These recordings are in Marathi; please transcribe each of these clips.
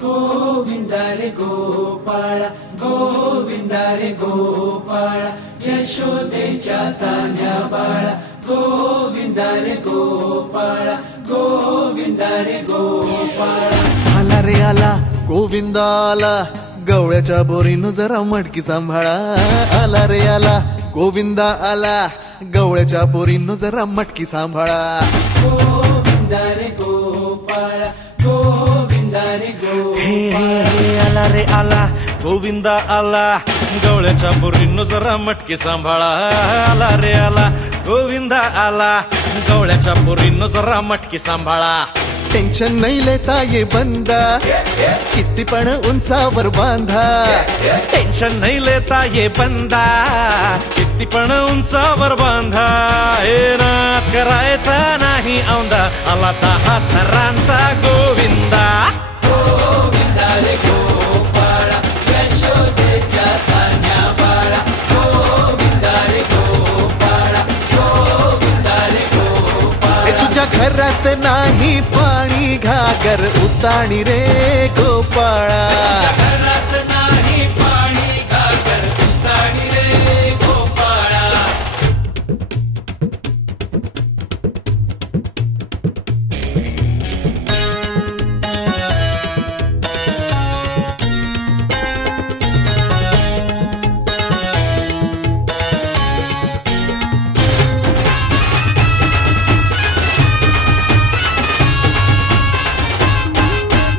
गोविंदा रे गोपाळा गोविंदा रे गोपाळा यशोदेच्या तान्या बाळा गोविंदा रे गोपाळा गोविंदा रे गोपाळा आला रे आला गोविंदा आला गवळ्याच्या बोरीनं जरा मटकी सांभाळा आला रे आला गोविंदा आला गवळ्याच्या बोरीनं जरा मटकी सांभाळा गोविंदा रे गोपाळा गोविंदा रे गोपाळा आला रे आला गोविंदा आला गवळ्याच्या बोरीनं जरा मटकी सांभाळा आला रे आला गोविंदा आला गवळ्याच्या बोरीनं जरा मटकी सांभाळा टेन्शन नहीं लेता ये बंदा किती पण उंचावर बांधा टेन्शन नहीं लेता ये बंदा किती पण उंचावर बांधा हे नाद करायचा नाही औंदा आला 10 थरांचा गोविंदा गोविंदा रे गोपाळा यशोदेच्या तान्या बाळा गोविंदा रे गोपाळा गोविंदा रे गोपाळा तुझ्या घरात नाही पाणी घागर उताणी रे गोपाळा घरात नाही पाणी घागर उताणी रे गोपाळा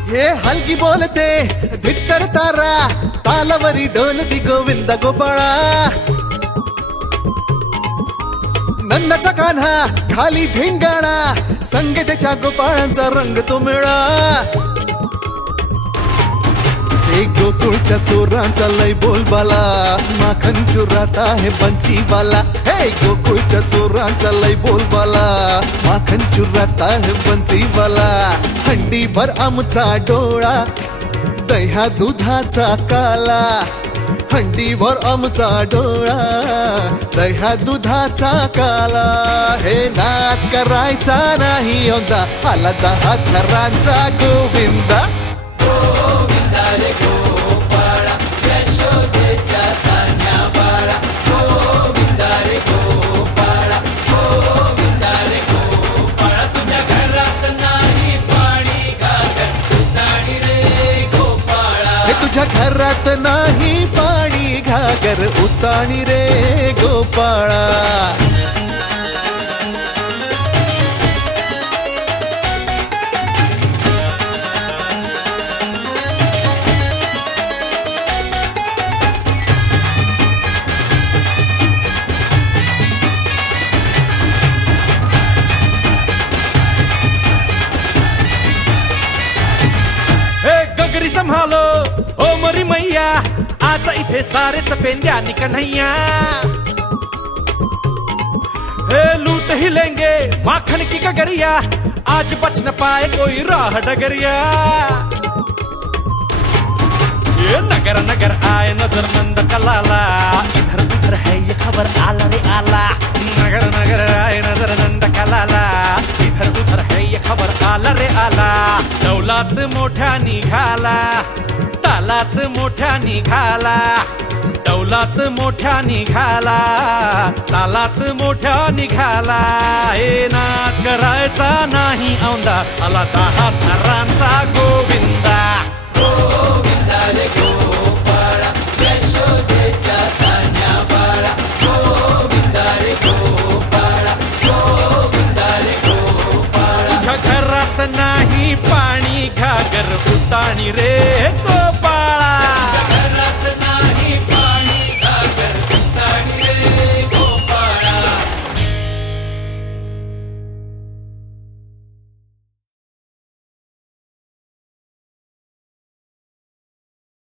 हे हलगी बोलते धित्तर तारा तालावरी डोलती गोविंदा गोपाळा नंदाचा कान्हा खाली धिंगाणा संग त्याच्या गोपाळांचा रंग तो मिळा एक गोकुळच्या चोरांचा लय बोलबाला माखन चुरात आहे बन्सीवाला हे गोकुळच्या चोरांचा लय बोलबाला माखन चुरात आहे बन्सीवाला हंडीभर आमचा डोळा दह्या दुधाचा काला हंडीभर आमचा डोळा दह्या दुधाचा काला हे नाद करायचा नाही औंदा आला 10 थरांचा गोविंदा गोविंदा रे गोपाळा यशोदेच्या तान्या बाळा गोविंदा रे गोपाळा गोविंदा रे गोपाळा तुझ्या घरात नाही पाणी घागर उताणी रे गोपाळा हे तुझ्या घरात नाही पाणी घागर उताणी रे गोपाळा गगरी संभालो ओ मरी मैया आज इथे सारेच पेंद्या कन्हैया हे लूट ही लेंगे माखन की गगरिया आज बच न पाए कोई राह डगरिया ये नगर नगर आए नजर मंद कलाला इधर उधर है ये खबर आला रे आला नगर नगर आए नजर नंद कलाला इधर उधर है ये खबर आला रे आला दौलात मोठ्या निघाला तालात मोठ्या निघाला दौलात मोठ्या निघाला तालात मोठ्या निघाला हे नाद करायचा नाही औंदा आला 10 थरांचा गोविंदा गोविंदा रे गोपाळा यशोदेच्या तान्या बाळा गोविंदा रे गोपाळा गोविंदा रे गोपाळा तुझ्या घरात नाही पाणी घागर उताणी रे